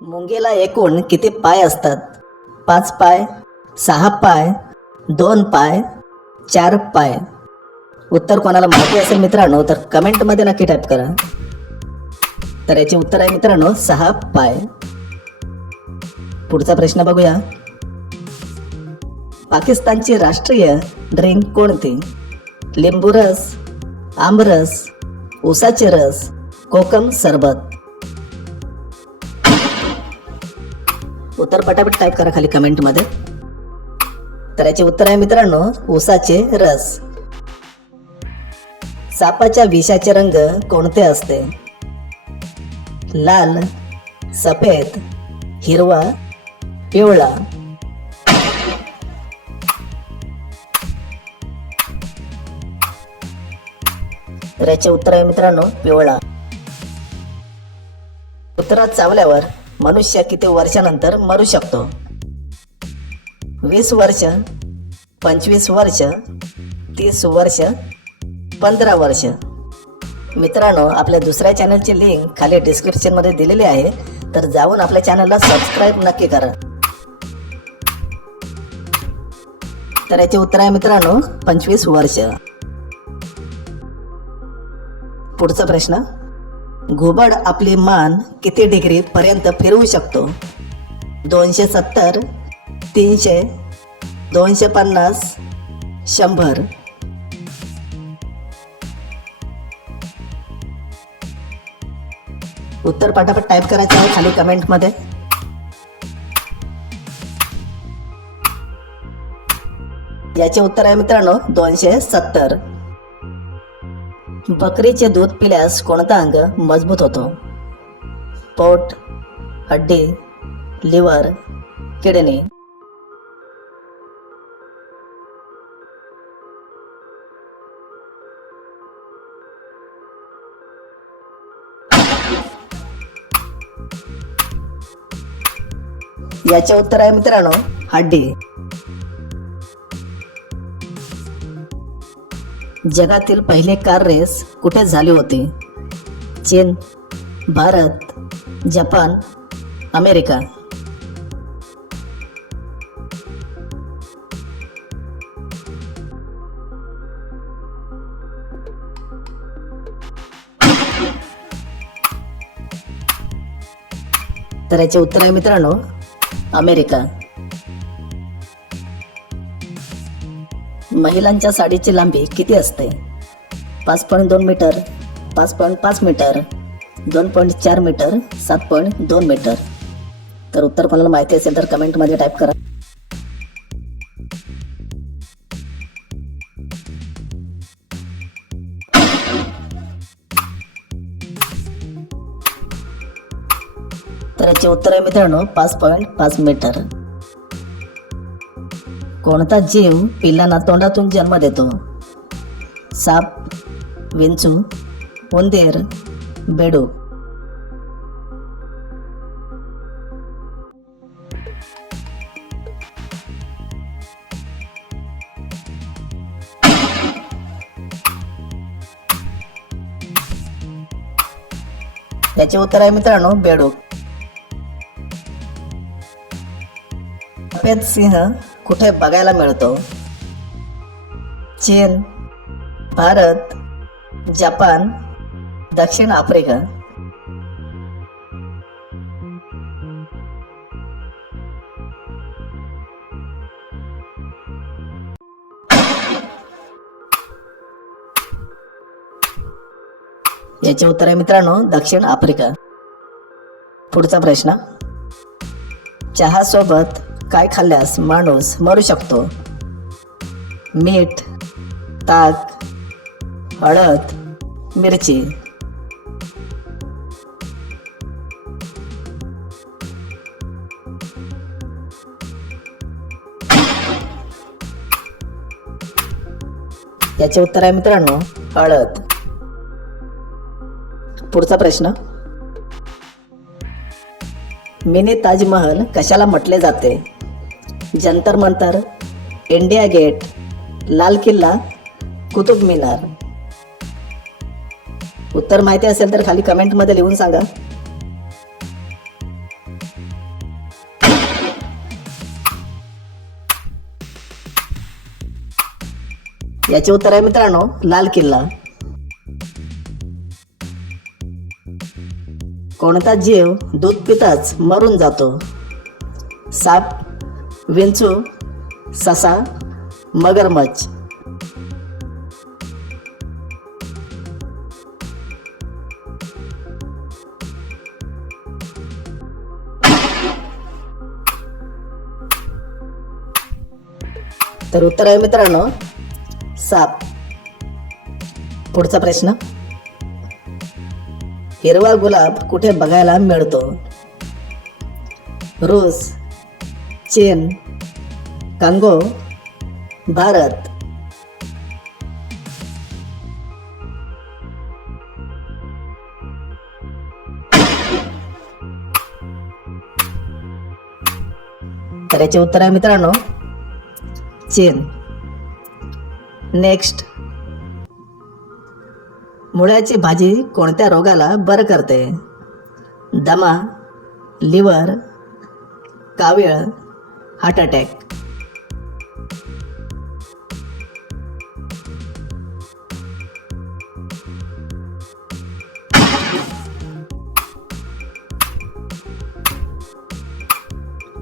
मुंगेला एकूण किती पाय असतात? पाच पाय सहा पाय दोन पाय चार पाय. उत्तर कोणाला माहिती असेल मित्रांनो तर कमेंटमध्ये नक्की टाईप करा. तर याचे उत्तर आहे मित्रांनो सहा पाय. पुढचा प्रश्न बघूया. पाकिस्तानची राष्ट्रीय ड्रिंक कोणती? लिंबू रस आमरस उसाचे रस कोकम सरबत. उत्तर पटापट टाईप करा खाली कमेंटमध्ये तर याचे उत्तर आहे मित्रांनो उसाचे रस. सापाच्या विषाचे रंग कोणते असते? लाल सफेद हिरवा पिवळा. तर याचे उत्तर आहे मित्रांनो पिवळा. उत्तरात चावल्यावर मनुष्य किती वर्षानंतर मरू शकतो? वीस वर्ष पंचवीस वर्ष तीस वर्ष पंधरा वर्ष. मित्रांनो आपल्या दुसऱ्या चॅनलची लिंक खाली डिस्क्रिप्शनमध्ये दिलेली आहे. तर जाऊन आपल्या चॅनलला सबस्क्राईब नक्की करा. तर याचे उत्तर आहे मित्रांनो पंचवीस वर्ष. पुढचा प्रश्न घुबड आपली मान किती डिग्री पर्यंत फिरवू शकतो? दोनशे सत्तर तीनशे दोनशे पन्नास शंभर. उत्तर पटापट टाईप करायचं आहे खाली कमेंटमध्ये याचे उत्तर आहे मित्रांनो दोनशे सत्तर. बकरीचे दूध पिल्यास कोणता अंग मजबूत होतो? पोट हड्डी लिव्हर किडनी. याचे उत्तर आहे मित्रांनो हड्डी. जगातील पहिले कार रेस कुठे झाली होती? चीन भारत जपान अमेरिका. तर याचे उत्तर आहे मित्रांनो अमेरिका. महिलांच्या साडीची लांबी किती असते? पाच पॉईंट दोन मीटर पाच पॉईंट पाच मीटर दोन पॉईंट चार मीटर सात पॉईंट दोन मीटर. तर उत्तर कोणाला माहिती असेल तर कमेंटमध्ये टाईप करा. तर याचे उत्तर आहे मित्रांनो पाच पॉईंट पाच मीटर. कोणता जीव पिल्लांना तोंडातून जन्म देतो? साप विंचू उंदीर बेडू. याचे उत्तर आहे मित्रांनो बेडूक सफेद सिंह कुठे बघायला मिळतो? चीन भारत जपान दक्षिण आफ्रिका. याचे उत्तर आहे मित्रांनो दक्षिण आफ्रिका. पुढचा प्रश्न. चहा सोबत काय खाल्ल्यास माणूस मरू शकतो. मीठ ताक हळद मिरची. याचे उत्तर आहे मित्रांनो हळद. पुढचा प्रश्न. मिनी ताजमहल कशाला म्हटले जाते? जंतर मंतर इंडिया गेट लाल किल्ला कुतुब मिनार. उत्तर माहिती असेल तर खाली कमेंटमध्ये लिहून सांगा. याचे उत्तर आहे मित्रांनो लाल किल्ला. कोणता जीव दूध पिताच मरून जातो? साप विंचू ससा मगरमच्छ. तर उत्तर आहे मित्रांनो साप. पुढचा प्रश्न. हिरवा गुलाब कुठे बघायला मिळतो? रोज चीन कांगो भारत. तर याचे उत्तर आहे मित्रांनो चीन. नेक्स्ट मुळ्याची भाजी कोणत्या रोगाला बरं करते? दमा लिव्हर कावीळ हार्ट अटॅक.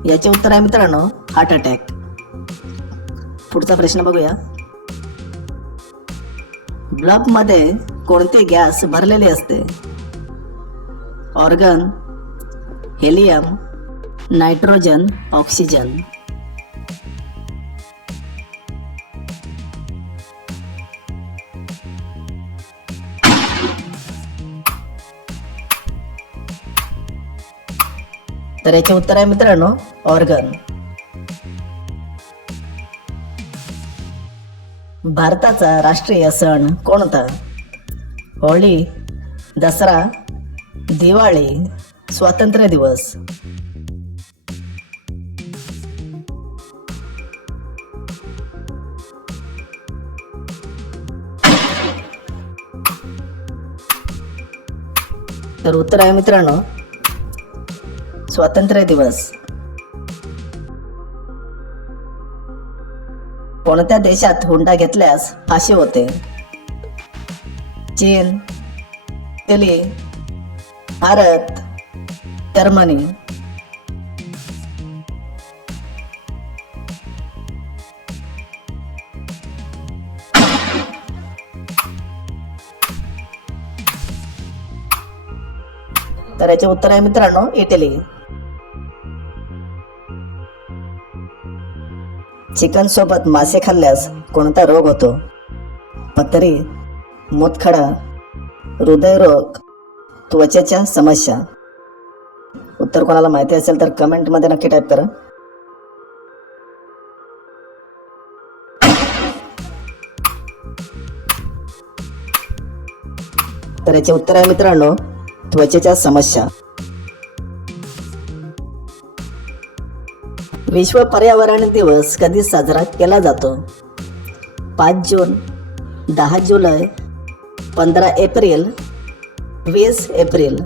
याचे उत्तर आहे मित्रांनो हार्ट अटॅक. पुढचा प्रश्न बघूया. ब्लबमध्ये कोणते गॅस भरलेले असते? Argon helium nitrogen oxygen. तर याचे उत्तर आहे मित्रांनो ऑर्गन. भारताचा राष्ट्रीय सण कोणता? होळी दसरा दिवाळी स्वातंत्र्य दिवस. तर उत्तर आहे मित्रांनो स्वातंत्र्य दिवस. कोणत्या देशात हुंडा घेतल्यास फाशी होते? चीन इटली भारत जर्मनी. तर याचे उत्तर आहे मित्रांनो इटली. चिकन सोबत मासे खाल्ल्यास कोणता रोग होतो? पथरी मूतखडा हृदयरोग त्वचेच्या समस्या. उत्तर कोणाला माहिती असेल तर कमेंटमध्ये नक्की टाईप करा. तर याचे उत्तर आहे मित्रांनो त्वचेच्या समस्या. विश्व पर्यावरण दिवस कधी साजरा केला जातो? पाच जून दहा जुलै पंधरा एप्रिल वीस एप्रिल.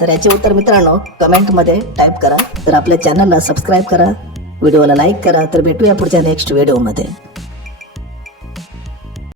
तर याचे उत्तर मित्रांनो कमेंटमध्ये टाईप करा. तर आपल्या चॅनलला सबस्क्राईब करा. व्हिडिओला लाईक करा. तर भेटूया पुढच्या नेक्स्ट व्हिडिओमध्ये